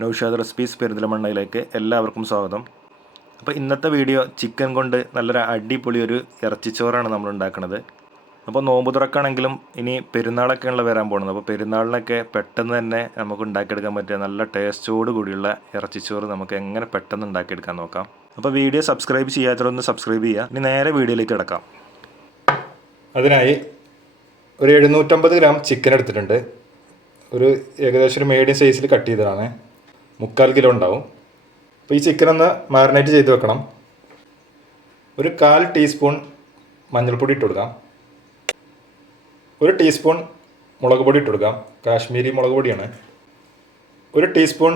Naushad recipes പെരുന്തലമണ്ണയിലേക്ക് എല്ലാവർക്കും സ്വാഗതം. അപ്പോൾ ഇന്നത്തെ വീഡിയോ ചിക്കൻ കൊണ്ട് നല്ലൊരു അടിപൊളി ഒരു ഇറച്ചിച്ചോറാണ് നമ്മൾ ഉണ്ടാക്കുന്നത്. അപ്പോൾ നോമ്പ് തുറക്കാണെങ്കിലും ഇനി പെരുന്നാളൊക്കെയാണല്ലോ വരാൻ പോകുന്നത്. അപ്പോൾ പെരുന്നാളിനൊക്കെ പെട്ടെന്ന് തന്നെ നമുക്ക് ഉണ്ടാക്കിയെടുക്കാൻ പറ്റിയ നല്ല ടേസ്റ്റോട് കൂടിയുള്ള ഇറച്ചിച്ചോറ് നമുക്ക് എങ്ങനെ പെട്ടെന്ന് ഉണ്ടാക്കിയെടുക്കാൻ നോക്കാം. അപ്പോൾ വീഡിയോ സബ്സ്ക്രൈബ് ചെയ്യാത്തവരൊന്ന് സബ്സ്ക്രൈബ് ചെയ്യുക. ഇനി നേരെ വീഡിയോയിലേക്ക് കിടക്കാം. അതിനായി ഒരു എഴുന്നൂറ്റമ്പത് ഗ്രാം ചിക്കൻ എടുത്തിട്ടുണ്ട്. ഒരു ഏകദേശം ഒരു മീഡിയം സൈസിൽ കട്ട് ചെയ്തതാണ്. മുക്കാൽ കിലോ ഉണ്ടാവും. അപ്പോൾ ഈ ചിക്കൻ ഒന്ന് മാറിനേറ്റ് ചെയ്ത് വെക്കണം. ഒരു കാൽ ടീസ്പൂൺ മഞ്ഞൾപ്പൊടി ഇട്ട് കൊടുക്കാം. ഒരു ടീസ്പൂൺ മുളക് പൊടി ഇട്ട് കൊടുക്കാം. കാശ്മീരി മുളക് പൊടിയാണ്. ഒരു ടീസ്പൂൺ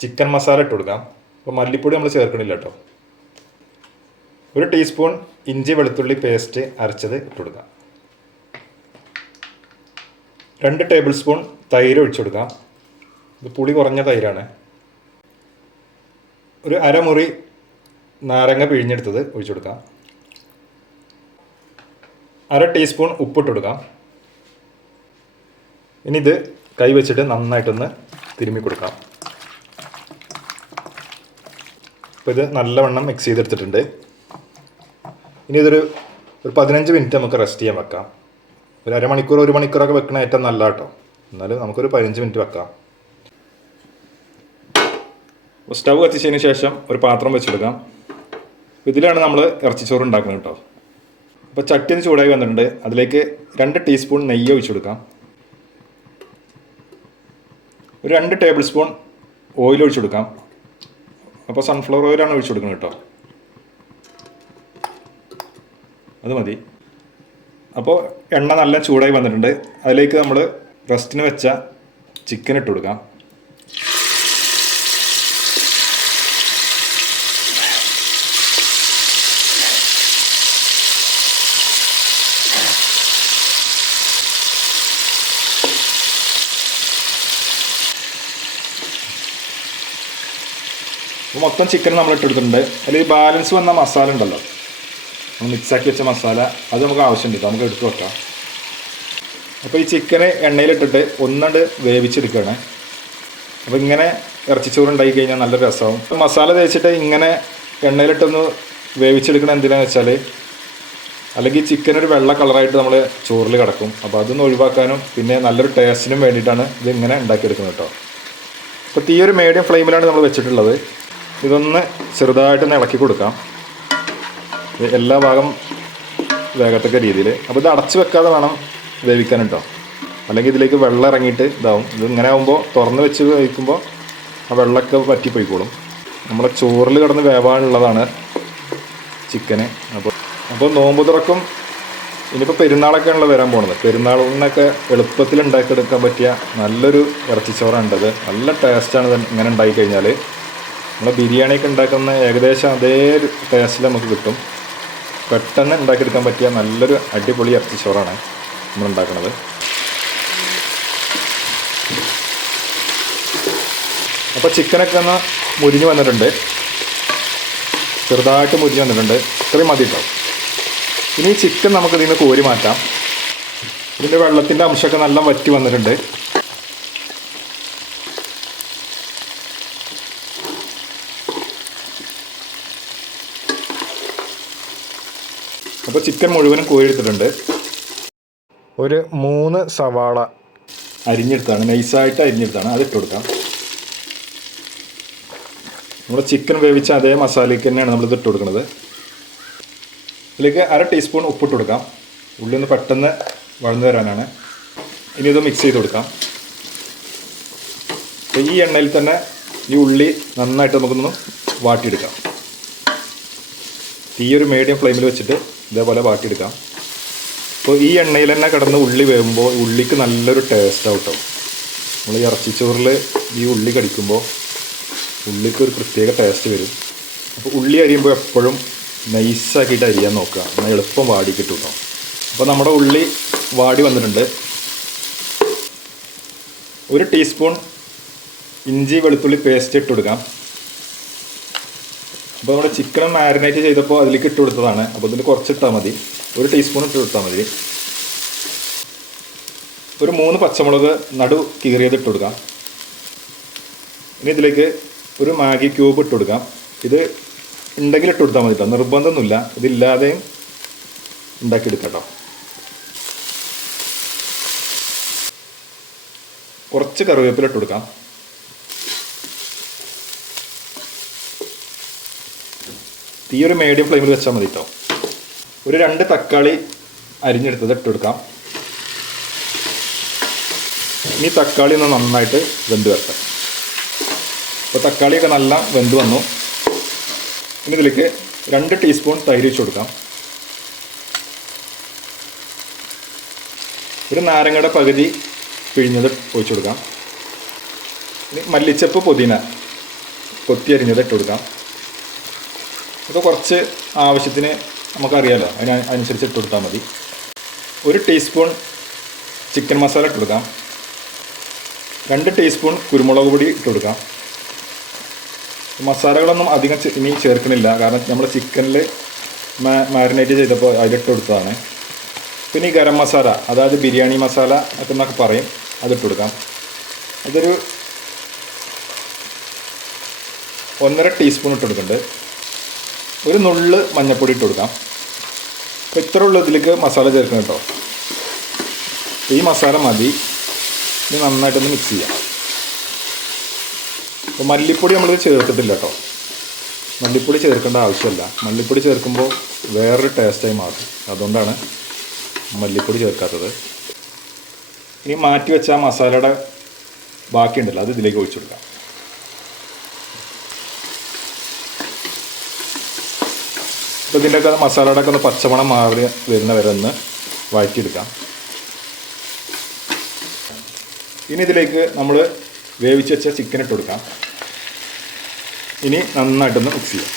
ചിക്കൻ മസാല ഇട്ട് കൊടുക്കാം. അപ്പോൾ മല്ലിപ്പൊടി നമ്മൾ ചേർക്കണില്ല കേട്ടോ ഒരു ടീസ്പൂൺ ഇഞ്ചി വെളുത്തുള്ളി പേസ്റ്റ് അരച്ചത് ഇട്ട് കൊടുക്കാം. രണ്ട് ടേബിൾ സ്പൂൺ തൈര് ഒഴിച്ചു കൊടുക്കാം. ഇത് പുളി കുറഞ്ഞ തൈരാണ്. ഒരു അരമുറി നാരങ്ങ പിഴിഞ്ഞെടുത്തത് ഒഴിച്ചു കൊടുക്കാം. അര ടീസ്പൂൺ ഉപ്പിട്ട് കൊടുക്കാം. ഇനി ഇത് കൈവച്ചിട്ട് നന്നായിട്ടൊന്ന് തിരുമ്മി കൊടുക്കാം. അപ്പോൾ ഇത് നല്ലവണ്ണം മിക്സ് ചെയ്തെടുത്തിട്ടുണ്ട്. ഇനി ഇതൊരു ഒരു പതിനഞ്ച് മിനിറ്റ് നമുക്ക് റെസ്റ്റ് ചെയ്യാൻ വെക്കാം. ഒരു അരമണിക്കൂർ ഒരു മണിക്കൂറൊക്കെ വെക്കണ ഏറ്റവും നല്ല കേട്ടോ എന്നാലും നമുക്കൊരു പതിനഞ്ച് മിനിറ്റ് വെക്കാം. സ്റ്റവ് കത്തിച്ചതിന് ശേഷം ഒരു പാത്രം വെച്ചെടുക്കാം. ഇതിലാണ് നമ്മൾ ഇറച്ചിച്ചോറ് ഉണ്ടാക്കുന്നത് കേട്ടോ. അപ്പോൾ ചട്ടിന് ചൂടായി വന്നിട്ടുണ്ട്. അതിലേക്ക് രണ്ട് ടീസ്പൂൺ നെയ്യ് ഒഴിച്ചു കൊടുക്കാം ഒരു രണ്ട് ടേബിൾ സ്പൂൺ ഓയിൽ ഒഴിച്ചെടുക്കാം. അപ്പോൾ സൺഫ്ലവർ ഓയിലാണ് ഒഴിച്ചു കൊടുക്കുന്നത് കേട്ടോ. അത് മതി. അപ്പോൾ എണ്ണ നല്ല ചൂടായി വന്നിട്ടുണ്ട്. അതിലേക്ക് നമ്മൾ റെസ്റ്റിന് വെച്ച ചിക്കൻ ഇട്ട് കൊടുക്കാം. മൊത്തം ചിക്കൻ നമ്മൾ ഇട്ടെടുത്തിട്ടുണ്ട്. അതിൽ ബാലൻസ് വന്ന മസാല ഉണ്ടല്ലോ. നമ്മൾ മിക്സാക്കി വെച്ച മസാല അത് നമുക്ക് ആവശ്യമുണ്ട്. നമുക്ക് എടുത്തു വെക്കാം. അപ്പോൾ ഈ ചിക്കന് എണ്ണയിലിട്ടിട്ട് ഒന്നണ്ട് വേവിച്ചെടുക്കുകയാണ് അപ്പോൾ ഇങ്ങനെ ഇറച്ചിച്ചോറ് ഉണ്ടാക്കി കഴിഞ്ഞാൽ നല്ല രസമാവും മസാല തേച്ചിട്ട് ഇങ്ങനെ എണ്ണയിലിട്ടൊന്ന് വേവിച്ചെടുക്കണം എന്തിനാന്ന് വെച്ചാൽ അല്ലെങ്കിൽ ചിക്കൻ ഒരു വെള്ള കളറായിട്ട് നമ്മൾ ചോറിൽ കിടക്കും. അപ്പോൾ അതൊന്ന് ഒഴിവാക്കാനും പിന്നെ നല്ലൊരു ടേസ്റ്റിനും വേണ്ടിയിട്ടാണ് ഇത് ഇങ്ങനെ ഉണ്ടാക്കിയെടുക്കുന്നത് കേട്ടോ. അപ്പോൾ തീയൊരു മീഡിയം ഫ്ലെയിമിലാണ് നമ്മൾ വെച്ചിട്ടുള്ളത്. ഇതൊന്ന് ചെറുതായിട്ടൊന്ന് ഇളക്കി കൊടുക്കാം. എല്ലാ ഭാഗം വേഗത്തക്ക രീതിയിൽ അപ്പോൾ ഇത് അടച്ചു വെക്കാതെ വേണം വേവിക്കാൻ കേട്ടോ. അല്ലെങ്കിൽ ഇതിലേക്ക് വെള്ളം ഇറങ്ങിയിട്ട് ഇതാവും. ഇത് ഇങ്ങനെ ആകുമ്പോൾ തുറന്ന് വെച്ച് വേവിക്കുമ്പോൾ ആ വെള്ളമൊക്കെ പറ്റിപ്പോയിക്കോളും നമ്മുടെ ചോറിൽ കിടന്ന് വേവാനുള്ളതാണ് ചിക്കന്. അപ്പോൾ അപ്പോൾ നോമ്പ് തുറക്കും. ഇനിയിപ്പോൾ പെരുന്നാളൊക്കെയാണല്ലോ വരാൻ പോകുന്നത് പെരുന്നാളിനൊക്കെ എളുപ്പത്തിൽ ഉണ്ടാക്കിയെടുക്കാൻ പറ്റിയ നല്ലൊരു ഇറച്ചിച്ചോറാണിത് നല്ല ടേസ്റ്റാണ് ഇങ്ങനെ ഉണ്ടാക്കി കഴിഞ്ഞാൽ നമ്മൾ ബിരിയാണിയൊക്കെ ഉണ്ടാക്കുന്ന ഏകദേശം അതേ ടേസ്റ്റിൽ നമുക്ക് കിട്ടും. പെട്ടെന്ന് ഉണ്ടാക്കിയെടുക്കാൻ പറ്റിയ നല്ലൊരു അടിപൊളി ഇറച്ചിച്ചോറാണ് നമ്മൾ ഉണ്ടാക്കുന്നത് അപ്പോൾ ചിക്കനൊക്കെ ഒന്ന് മുരിഞ്ഞ് വന്നിട്ടുണ്ട്. ചെറുതായിട്ട് മുരിഞ്ഞ് വന്നിട്ടുണ്ട്. ഇത്രയും മതി കേട്ടോ ഇനി ചിക്കൻ നമുക്ക് ഇതിൽ നിന്ന് കോരി മാറ്റാം. ഇതിന്റെ വെള്ളത്തിന്റെ അംശമൊക്കെ നല്ല വറ്റി വന്നിട്ടുണ്ട്. ചിക്കൻ മുഴുവനും കോഴിയെടുത്തിട്ടുണ്ട് ഒരു മൂന്ന് സവാള അരിഞ്ഞെടുത്താണ്. നൈസായിട്ട് അരിഞ്ഞെടുത്താണ്. അതിട്ട് ഇട്ട് കൊടുക്കാം. നമ്മൾ ചിക്കൻ വേവിച്ച അതേ മസാലയ്ക്ക് തന്നെയാണ് നമ്മളിത് ഇട്ട് കൊടുക്കുന്നത്. ഇതിലേക്ക് അര ടീസ്പൂൺ ഉപ്പിട്ട് കൊടുക്കാം. ഉള്ളിൽ നിന്ന് പെട്ടെന്ന് വഴന്നു തരാനാണ് ഇനി ഇത് മിക്സ് ചെയ്ത് കൊടുക്കാം. ഈ എണ്ണയിൽ തന്നെ ഈ ഉള്ളി നന്നായിട്ട് നമുക്കൊന്ന് വാട്ടിയെടുക്കാം. ഈ ഒരു മീഡിയം ഫ്ലെയിമിൽ വെച്ചിട്ട് ഇതേപോലെ എടുക്കാം അപ്പോൾ ഈ എണ്ണയിൽ തന്നെ കിടന്ന് ഉള്ളി വേകുമ്പോൾ ഉള്ളിക്ക് നല്ലൊരു ടേസ്റ്റ് ആവട്ടോ നമ്മൾ ഈ ഇറച്ചിച്ചോറിൽ ഈ ഉള്ളി കടിക്കുമ്പോൾ ഉള്ളിക്ക് ഒരു പ്രത്യേക ടേസ്റ്റ് വരും. അപ്പോൾ ഉള്ളി അരിയുമ്പോൾ എപ്പോഴും നൈസാക്കിയിട്ട് അരിയാൻ നോക്കുക. എന്നാൽ എളുപ്പം വാടി കിട്ടും കേട്ടോ അപ്പോൾ നമ്മുടെ ഉള്ളി വാടി വന്നിട്ടുണ്ട്. ഒരു ടീസ്പൂൺ ഇഞ്ചി വെളുത്തുള്ളി പേസ്റ്റ് ഇട്ട് കൊടുക്കാം. അപ്പോൾ നമ്മുടെ ചിക്കൻ മാരിനേറ്റ് ചെയ്തപ്പോൾ അതിലേക്ക് ഇട്ട് കൊടുത്തതാണ്. അപ്പോൾ ഇതിൽ കുറച്ചിട്ടാൽ മതി. ഒരു ടീസ്പൂൺ ഇട്ട് കൊടുത്താൽ മതി. ഒരു മൂന്ന് പച്ചമുളക് നടു കീറിയത് ഇട്ട് കൊടുക്കാം. ഇനി ഇതിലേക്ക് ഒരു മാഗി ക്യൂബ് ഇട്ട് കൊടുക്കാം. ഇത് ഉണ്ടെങ്കിൽ ഇട്ട് കൊടുത്താൽ മതി കേട്ടോ നിർബന്ധമൊന്നുമില്ല. ഇതില്ലാതെയും ഉണ്ടാക്കിയെടുക്കാം കേട്ടോ കുറച്ച് കറിവേപ്പില ഇട്ട് കൊടുക്കാം. തീ ഒരു മീഡിയം ഫ്ലെയിമിൽ വെച്ചാൽ മതി കേട്ടോ ഒരു രണ്ട് തക്കാളി അരിഞ്ഞെടുത്തത് ഇട്ട് കൊടുക്കാം ഇനി തക്കാളി ഒന്ന് നന്നായിട്ട് വെന്ത് വരട്ടെ. അപ്പോൾ തക്കാളിയൊക്കെ നല്ല വെന്ത് വന്നു. ഇനി ഇതിലേക്ക് രണ്ട് ടീസ്പൂൺ തൈര് വെച്ച് കൊടുക്കാം. ഒരു നാരങ്ങയുടെ പകുതി പിഴിഞ്ഞത് ഒഴിച്ചു കൊടുക്കാം. ഇനി മല്ലിച്ചപ്പ് പുതിന കൊത്തി അരിഞ്ഞത് ഇട്ട് കൊടുക്കാം. അപ്പോൾ കുറച്ച് ആവശ്യത്തിന് നമുക്കറിയാമല്ലോ അതിന് അനുസരിച്ച് ഇട്ട് കൊടുത്താൽ മതി. ഒരു ടീസ്പൂൺ ചിക്കൻ മസാല ഇട്ട് കൊടുക്കാം. രണ്ട് ടീസ്പൂൺ കുരുമുളക് പൊടി ഇട്ട് കൊടുക്കാം. മസാലകളൊന്നും അധികം ഇനി ചേർക്കണില്ല. കാരണം നമ്മൾ ചിക്കനിൽ മാരിനേറ്റ് ചെയ്തപ്പോൾ അതിലിട്ട് കൊടുത്തതാണ്. പിന്നെ ഈ ഗരം മസാല അതായത് ബിരിയാണി മസാല ഒക്കെ എന്നൊക്കെ പറയും അതിട്ട് കൊടുക്കാം. അതൊരു ഒന്നര ടീസ്പൂൺ ഇട്ട് കൊടുക്കുന്നുണ്ട് ഒരു നുള്ള് മഞ്ഞൾപ്പൊടി ഇട്ട് കൊടുക്കാം. അപ്പോൾ ഇത്ര ഉള്ളൂ ഇതിലേക്ക് മസാല ചേർക്കണം കേട്ടോ. ഈ മസാല മതി. ഇത് നന്നായിട്ടൊന്ന് മിക്സ് ചെയ്യാം. അപ്പോൾ മല്ലിപ്പൊടി നമ്മൾ ചേർത്തിട്ടില്ല കേട്ടോ. മല്ലിപ്പൊടി ചേർക്കേണ്ട ആവശ്യമില്ല. മല്ലിപ്പൊടി ചേർക്കുമ്പോൾ വേറൊരു ടേസ്റ്റായി മാറും. അതുകൊണ്ടാണ് മല്ലിപ്പൊടി ചേർക്കാത്തത്. ഇനി മാറ്റി വെച്ച മസാലയുടെ ബാക്കിയുണ്ടല്ലോ അത് ഇതിലേക്ക് ഒഴിച്ചു കൊടുക്കാം. അപ്പോൾ ഇതിന്റെയൊക്കെ മസാലയുടെ ഒക്കെ ഒന്ന് പച്ചമണം മാറി വരുന്ന വരെ ഒന്ന് വഴറ്റിയെടുക്കാം. ഇനി ഇതിലേക്ക് നമ്മൾ വേവിച്ച് വെച്ച ചിക്കൻ ഇട്ട് കൊടുക്കാം. ഇനി നന്നായിട്ടൊന്ന് മിക്സ് ചെയ്യാം.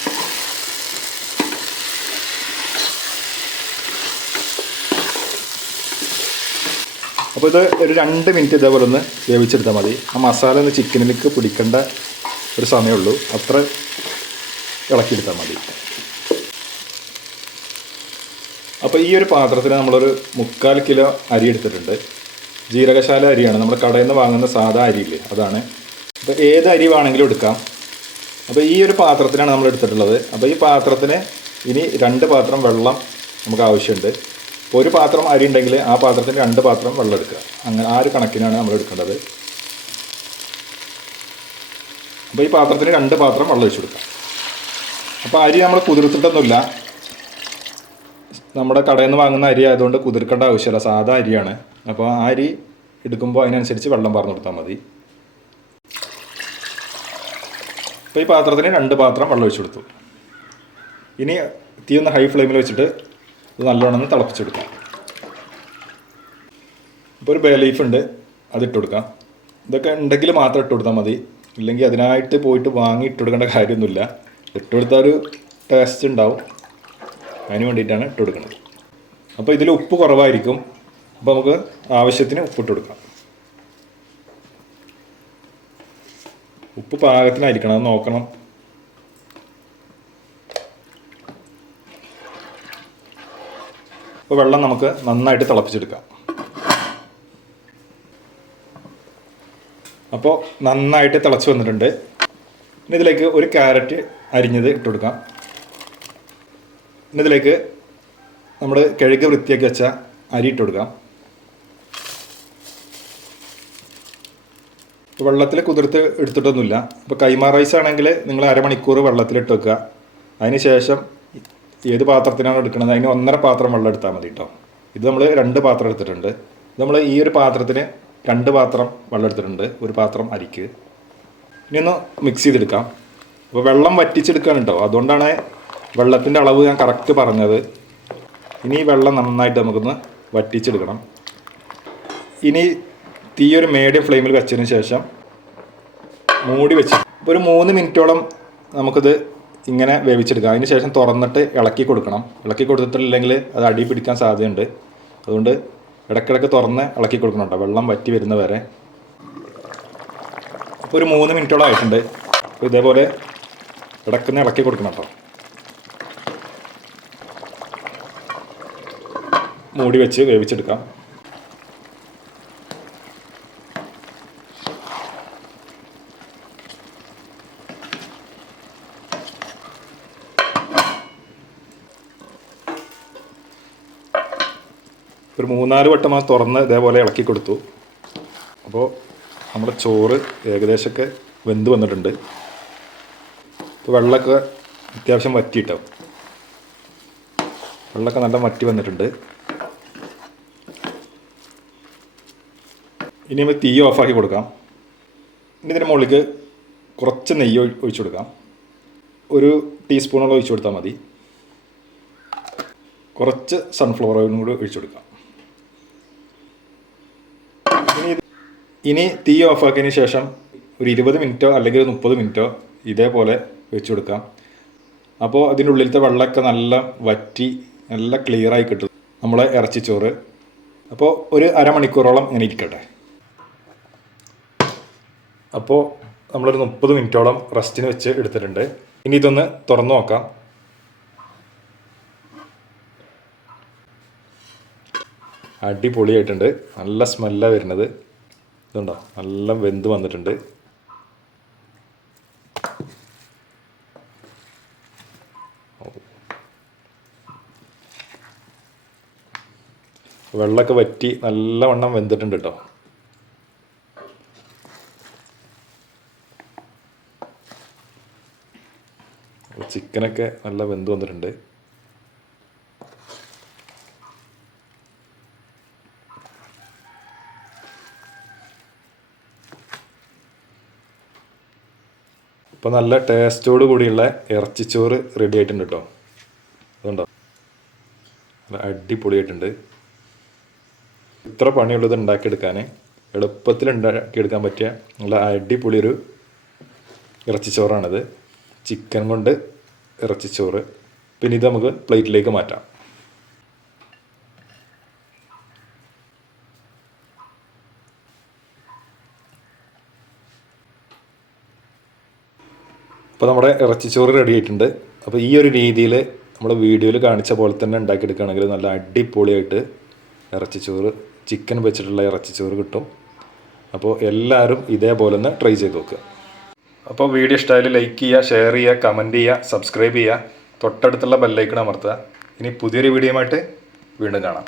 അപ്പോൾ ഇത് ഒരു രണ്ട് മിനിറ്റ് ഇതേപോലെ ഒന്ന് വേവിച്ചെടുത്താൽ മതി. ആ മസാല ഒന്ന് ചിക്കനിലേക്ക് പിടിക്കേണ്ട ഒരു സമയമുള്ളൂ. അത്ര ഇളക്കിയെടുത്താൽ മതി. അപ്പോൾ ഈ ഒരു പാത്രത്തിൽ നമ്മളൊരു മുക്കാൽ കിലോ അരി എടുത്തിട്ടുണ്ട്. ജീരകശാല അരിയാണ്. നമ്മൾ കടയിൽ നിന്ന് വാങ്ങുന്ന സാധാ അരിയില്ലേ അതാണ്. അപ്പോൾ ഏത് അരി വേണമെങ്കിലും എടുക്കാം. അപ്പോൾ ഈ ഒരു പാത്രത്തിനാണ് നമ്മൾ എടുത്തിട്ടുള്ളത്. അപ്പോൾ ഈ പാത്രത്തിന് ഇനി രണ്ട് പാത്രം വെള്ളം നമുക്ക് ആവശ്യമുണ്ട്. ഇപ്പോൾ ഒരു പാത്രം അരി ഉണ്ടെങ്കിൽ ആ പാത്രത്തിന് രണ്ട് പാത്രം വെള്ളം എടുക്കുക. അങ്ങനെ ആ ഒരു കണക്കിനാണ് നമ്മൾ എടുക്കേണ്ടത്. അപ്പോൾ ഈ പാത്രത്തിന് രണ്ട് പാത്രം വെള്ളം ഒഴിച്ചു കൊടുക്കാം. അപ്പോൾ അരി നമ്മൾ കുതിർത്തിട്ടൊന്നുമില്ല. നമ്മുടെ കടയിൽ നിന്ന് വാങ്ങുന്ന അരി ആയതുകൊണ്ട് കുതിർക്കേണ്ട ആവശ്യമില്ല. സാധാ അരിയാണ്. അപ്പോൾ ആ അരി എടുക്കുമ്പോൾ അതിനനുസരിച്ച് വെള്ളം പറഞ്ഞു കൊടുത്താൽ മതി. അപ്പോൾ ഈ പാത്രത്തിന് രണ്ട് പാത്രം വെള്ളം ഒഴിച്ചു കൊടുത്തു. ഇനി തീ ഒന്ന് ഹൈ ഫ്ലെയിമിൽ വെച്ചിട്ട് ഇത് നല്ലോണം തിളപ്പിച്ചെടുക്കാം ഇപ്പോൾ ഒരു ബേ ലീഫ് ഉണ്ട്. അതിട്ട് കൊടുക്കാം. ഇതൊക്കെ ഉണ്ടെങ്കിൽ മാത്രം ഇട്ട് കൊടുത്താൽ മതി. ഇല്ലെങ്കിൽ അതിനായിട്ട് പോയിട്ട് വാങ്ങി ഇട്ട് കൊടുക്കേണ്ട കാര്യമൊന്നുമില്ല. ഇട്ട് കൊടുത്താൽ ഒരു ടേസ്റ്റ് ഉണ്ടാവും. അതിന് വേണ്ടിയിട്ടാണ് ഇട്ട് കൊടുക്കുന്നത്. അപ്പോൾ ഇതിൽ ഉപ്പ് കുറവായിരിക്കും. അപ്പോൾ നമുക്ക് ആവശ്യത്തിന് ഉപ്പിട്ട് കൊടുക്കാം. ഉപ്പ് പാകത്തിനായിരിക്കണം. അത് നോക്കണം. അപ്പോൾ വെള്ളം നമുക്ക് നന്നായിട്ട് തിളപ്പിച്ചെടുക്കാം. അപ്പോൾ നന്നായിട്ട് തിളച്ച് വന്നിട്ടുണ്ട്. ഇനി ഇതിലേക്ക് ഒരു ക്യാരറ്റ് അരിഞ്ഞത് ഇട്ട് കൊടുക്കാം. ഇതിലേക്ക് നമ്മൾ കിഴക്ക് വൃത്തിയാക്കി വെച്ച അരി ഇട്ട് കൊടുക്കാം. വെള്ളത്തിൽ കുതിർത്ത് എടുത്തിട്ടൊന്നുമില്ല. ഇപ്പോൾ കൈമാ റൈസ് ആണെങ്കിൽ നിങ്ങൾ അരമണിക്കൂർ വെള്ളത്തിലിട്ട് വെക്കുക. അതിന് ശേഷം ഏത് പാത്രത്തിനാണ് എടുക്കുന്നത് അതിന് ഒന്നര പാത്രം വെള്ളം എടുത്താൽ മതി കേട്ടോ ഇത് നമ്മൾ രണ്ട് പാത്രം എടുത്തിട്ടുണ്ട്. നമ്മൾ ഈ ഒരു പാത്രത്തിന് രണ്ട് പാത്രം വെള്ളം എടുത്തിട്ടുണ്ട് ഒരു പാത്രം അരിക്ക്. ഇനി ഒന്ന് മിക്സ് ചെയ്തെടുക്കാം. അപ്പോൾ വെള്ളം വറ്റിച്ചെടുക്കുകയാണ് കേട്ടോ അതുകൊണ്ടാണ് വെള്ളത്തിന്റെ അളവ് ഞാൻ കറക്റ്റ് പറഞ്ഞത്. ഇനി വെള്ളം നന്നായിട്ട് നമുക്കൊന്ന് വറ്റിച്ചെടുക്കണം. ഇനി തീ ഒരു മീഡിയം ഫ്ലെയിമിൽ വെച്ചതിന് ശേഷം മൂടി വെച്ച് ഒരു മൂന്ന് മിനിറ്റോളം നമുക്കിത് ഇങ്ങനെ വേവിച്ചെടുക്കാം. അതിന് ശേഷം തുറന്നിട്ട് ഇളക്കി കൊടുക്കണം. ഇളക്കി കൊടുത്തിട്ടില്ലെങ്കിൽ അത് അടി പിടിക്കാൻ സാധ്യതയുണ്ട്. അതുകൊണ്ട് ഇടയ്ക്കിടയ്ക്ക് തുറന്ന് ഇളക്കി കൊടുക്കണം കേട്ടോ. വെള്ളം വറ്റി വരുന്ന വരെ. ഒരു മൂന്ന് മിനിറ്റോളം ആയിട്ടുണ്ട്. ഇതേപോലെ ഇടയ്ക്കുന്ന ഇളക്കി കൊടുക്കണം കേട്ടോ. മൂടി വെച്ച് വേവിച്ചെടുക്കാം. ഒരു മൂന്നാൽ വട്ടം ആ തുറന്ന് ഇതേപോലെ ഇളക്കി കൊടുത്തു. അപ്പോൾ നമ്മുടെ ചോറ് ഏകദേശമൊക്കെ വെന്ത് വന്നിട്ടുണ്ട്. ഇപ്പോൾ വെള്ളമൊക്കെ അത്യാവശ്യം വറ്റിയിട്ടാവും വെള്ളമൊക്കെ നല്ല വറ്റി വന്നിട്ടുണ്ട്. ഇനി നമ്മൾ തീ ഓഫാക്കി കൊടുക്കാം. ഇനി ഇതിന് മുകളിലേക്ക് കുറച്ച് നെയ്യ് ഒഴി- ഒഴിച്ചു കൊടുക്കാം. ഒരു ടീസ്പൂണോളം ഒഴിച്ചു കൊടുത്താൽ മതി. കുറച്ച് സൺഫ്ലവർ ഓയിലും കൂടി ഒഴിച്ചു കൊടുക്കാം. ഇനി ഇനി തീ ഓഫാക്കിയതിന് ശേഷം ഒരു ഇരുപത് മിനിറ്റോ അല്ലെങ്കിൽ ഒരു മുപ്പത് മിനിറ്റോ ഇതേപോലെ വെച്ച് കൊടുക്കാം. അപ്പോൾ അതിന്റെ ഉള്ളിലത്തെ വെള്ളമൊക്കെ നല്ല വറ്റി നല്ല ക്ലിയറായി കിട്ടും. നമ്മളെ ഇറച്ചിച്ചോറ്. അപ്പോൾ ഒരു അരമണിക്കൂറോളം ഇങ്ങനെ ഇരിക്കട്ടെ. അപ്പോൾ നമ്മളൊരു മുപ്പത് മിനിറ്റോളം റെസ്റ്റിന് വെച്ച് എടുത്തിട്ടുണ്ട്. ഇനി ഇതൊന്ന് തുറന്നു നോക്കാം. അടിപൊളിയായിട്ടുണ്ട്. നല്ല സ്മെല്ലാണ് വരുന്നത്. ഇതുണ്ടോ? നല്ല വെന്ത് വന്നിട്ടുണ്ട്. വെള്ളമൊക്കെ വറ്റി നല്ലവണ്ണം വെന്തിട്ടുണ്ട് കേട്ടോ ചിക്കനൊക്കെ നല്ല വെന്ത് വന്നിട്ടുണ്ട്. ഇപ്പോൾ നല്ല ടേസ്റ്റോട് കൂടിയുള്ള ഇറച്ചിച്ചോറ് റെഡി ആയിട്ടുണ്ട് കേട്ടോ അതുണ്ടോ? നല്ല അടിപൊളിയായിട്ടുണ്ട്. ഇത്ര പണിയുള്ളത് ഉണ്ടാക്കിയെടുക്കാൻ എളുപ്പത്തിൽ ഉണ്ടാക്കിയെടുക്കാൻ പറ്റിയ നല്ല അടിപൊളിയൊരു ഇറച്ചിച്ചോറാണിത്. ചിക്കൻ കൊണ്ട് ഇറച്ചിച്ചോറ് പിന്നെ ഇത് നമുക്ക് പ്ലേറ്റിലേക്ക് മാറ്റാം. അപ്പോൾ നമ്മുടെ ഇറച്ചിച്ചോറ് റെഡി ആയിട്ടുണ്ട്. അപ്പോൾ ഈ ഒരു രീതിയിൽ നമ്മൾ വീഡിയോയിൽ കാണിച്ച പോലെ തന്നെ ഉണ്ടാക്കിയെടുക്കുകയാണെങ്കിൽ നല്ല അടിപൊളിയായിട്ട് ഇറച്ചിച്ചോറ് ചിക്കൻ വെച്ചിട്ടുള്ള ഇറച്ചിച്ചോറ് കിട്ടും. അപ്പോൾ എല്ലാവരും ഇതേപോലെ ഒന്ന് ട്രൈ ചെയ്ത് നോക്കുക. അപ്പോൾ വീഡിയോ ഇഷ്ടമായാലും ലൈക്ക് ചെയ്യുക ഷെയർ ചെയ്യുക കമന്റ് ചെയ്യുക സബ്സ്ക്രൈബ് ചെയ്യുക. തൊട്ടടുത്തുള്ള ബെല്ലൈക്കൺ അമർത്തുക. ഇനി പുതിയൊരു വീഡിയോയുമായിട്ട് വീണ്ടും കാണാം.